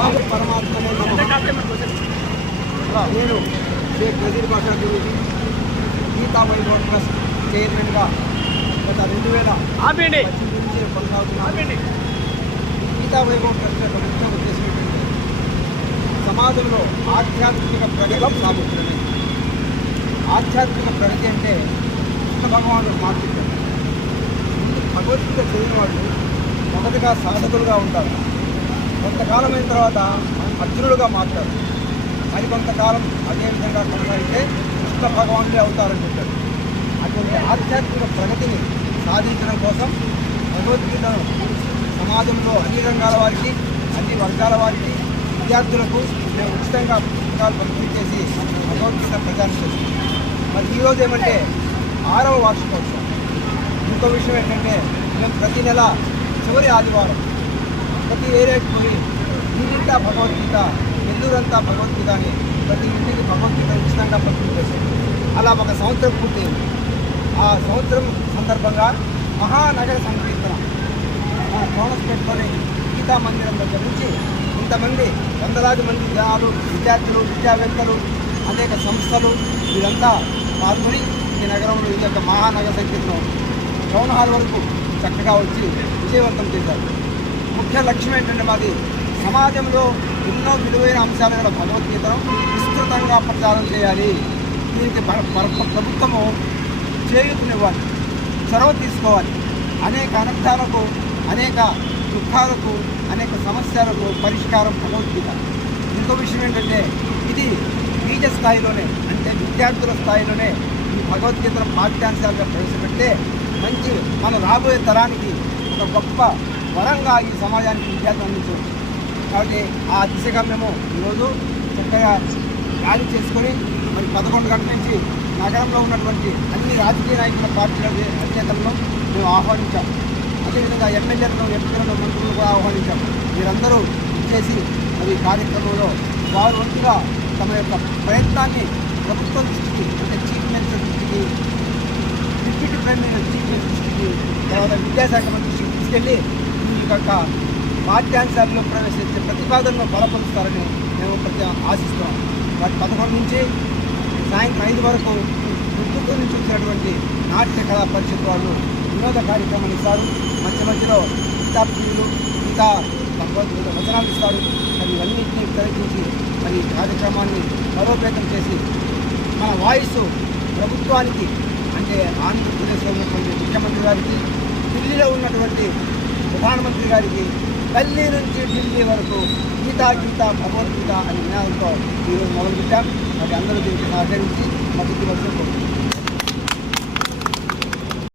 పరమాత్మనే నేను షేక్ నజీర్ బాషా గురించి గీతా వైభవ్ ట్రస్ట్ చైర్మన్గా గత 2018 నుంచి కొనసాగుతున్నాను. గీతా వైభవ్ ట్రస్ట్ యొక్క ముఖ్య ఉద్దేశం ఏంటంటే సమాజంలో ఆధ్యాత్మిక ప్రగతి సాగుతుంది. ఆధ్యాత్మిక ప్రగతి అంటే కృష్ణ భగవానుడు మాట్లాడుతారు. భగవద్గీత చేయని వాళ్ళు మొదటగా సాధకులుగా ఉంటారు. కొంతకాలమైన తర్వాత అర్జునుడుగా మాట్లాడు. మరి కొంతకాలం అదేవిధంగా కొనసాగితే కృష్ణ భగవానుడే అవుతారని చెప్పారు. అటువంటి ఆధ్యాత్మిక ప్రగతిని సాధించడం కోసం భగవద్గీతను సమాజంలో అన్ని రంగాల వారికి, అన్ని వర్గాల వారికి, విద్యార్థులకు మేము ఉచితంగా పుస్తకాలు పంపిణీ చేసి భగవద్గీత ప్రచారం చేస్తాం. మరి ఈరోజు ఏమంటే 6వ వార్షికోత్సవం. ఇంకో విషయం ఏంటంటే మేము ప్రతి నెల చివరి ఆదివారం ప్రతి ఏరియాకి పోయి ఇంటింటా భగవద్గీత, ఎల్లూరంతా భగవద్గీత అని ప్రతి ఇంటికి భగవద్గీత ఉచితంగా పంపిణీ చేశాం. అలా ఒక సంవత్సరం పూర్తయింది. ఆ సంవత్సరం సందర్భంగా మహానగర సంకీర్తన కోనస్పేటలోని గీతా మందిరం దగ్గర నుంచి ఇంతమంది వందలాది మంది జనాలు, విద్యార్థులు, విద్యావేత్తలు, అనేక సంస్థలు వీరంతా పాల్గొని ఈ నగరంలో ఈ యొక్క మహానగర సంకీర్తనం టౌన్ హాల్ వరకు చక్కగా వచ్చి విజయవంతం చేశారు. ముఖ్య లక్ష్యం ఏంటంటే మాది సమాజంలో ఎన్నో విలువైన అంశాలు గల భగవద్గీతను విస్తృతంగా ప్రచారం చేయాలి. దీనికి ప్రభుత్వము చేయూతనివ్వాలి, చొరవ తీసుకోవాలి. అనేక అనర్థాలకు, అనేక దుఃఖాలకు, అనేక సమస్యలకు పరిష్కారం భగవద్గీత. ఇంకో విషయం ఏంటంటే ఇది బీజ స్థాయిలోనే, అంటే విద్యార్థుల స్థాయిలోనే ఈ భగవద్గీతను పాఠ్యాంశాలుగా ప్రవేశపెడితే మంచి మన రాబోయే తరానికి ఒక గొప్ప వరంగా ఈ సమాజానికి విద్యార్థులు అందించవచ్చు. కాబట్టి ఆ దిశగా మేము ఈరోజు చక్కగా ర్యాలీ చేసుకొని మరి 11 గంటల నుంచి నగరంలో ఉన్నటువంటి అన్ని రాజకీయ నాయకుల పార్టీల అధినేతలను మేము ఆహ్వానించాం. అదేవిధంగా ఎమ్మెల్యేలను, ఎంపీలను, మంత్రులను కూడా ఆహ్వానించాం. వీరందరూ ఇచ్చేసి మరి కార్యక్రమంలో వారు వంతుగా తమ యొక్క ప్రయత్నాన్ని ప్రభుత్వం దృష్టికి, అంటే చీఫ్ మినిస్టర్ దృష్టికి, deputy prime minister chief minister దృష్టికి, తర్వాత విద్యాశాఖ మంత్రి దృష్టికి తీసుకెళ్ళి ఈ యొక్క పాఠ్యాంశాల్లో ప్రవేశించే ప్రతిపాదనను బలపరుస్తారని మేము ఆశిస్తున్నాం. వాటి 11 నుంచి సాయంత్రం 5 వరకు గుర్తుకు నుంచి వచ్చినటువంటి నాట్య కళా పరిషత్ వాళ్ళు వినోద కార్యక్రమాలు ఇస్తారు. మధ్య మధ్యలో గీతాప్రియులు, గీతా భగవద్గీత వచనాలు ఇస్తారు. మరి ఇవన్నింటినీ ప్రయత్నించి మరి కార్యక్రమాన్ని బలోపేతం చేసి మన వాయిస్ ప్రభుత్వానికి, అంటే ఆంధ్రప్రదేశ్లో ఉన్నటువంటి ముఖ్యమంత్రి గారికి, ఢిల్లీలో ఉన్నటువంటి ప్రధానమంత్రి గారికి, ఢిల్లీ నుంచి ఢిల్లీ వరకు గీతా గీతా భగవద్గీత అనే నినాదంతో ఈరోజు మొదలుపెట్టాం. మరి అందరూ దీనికి సహకరించి మద్దతు ఇవ్వాల్సిన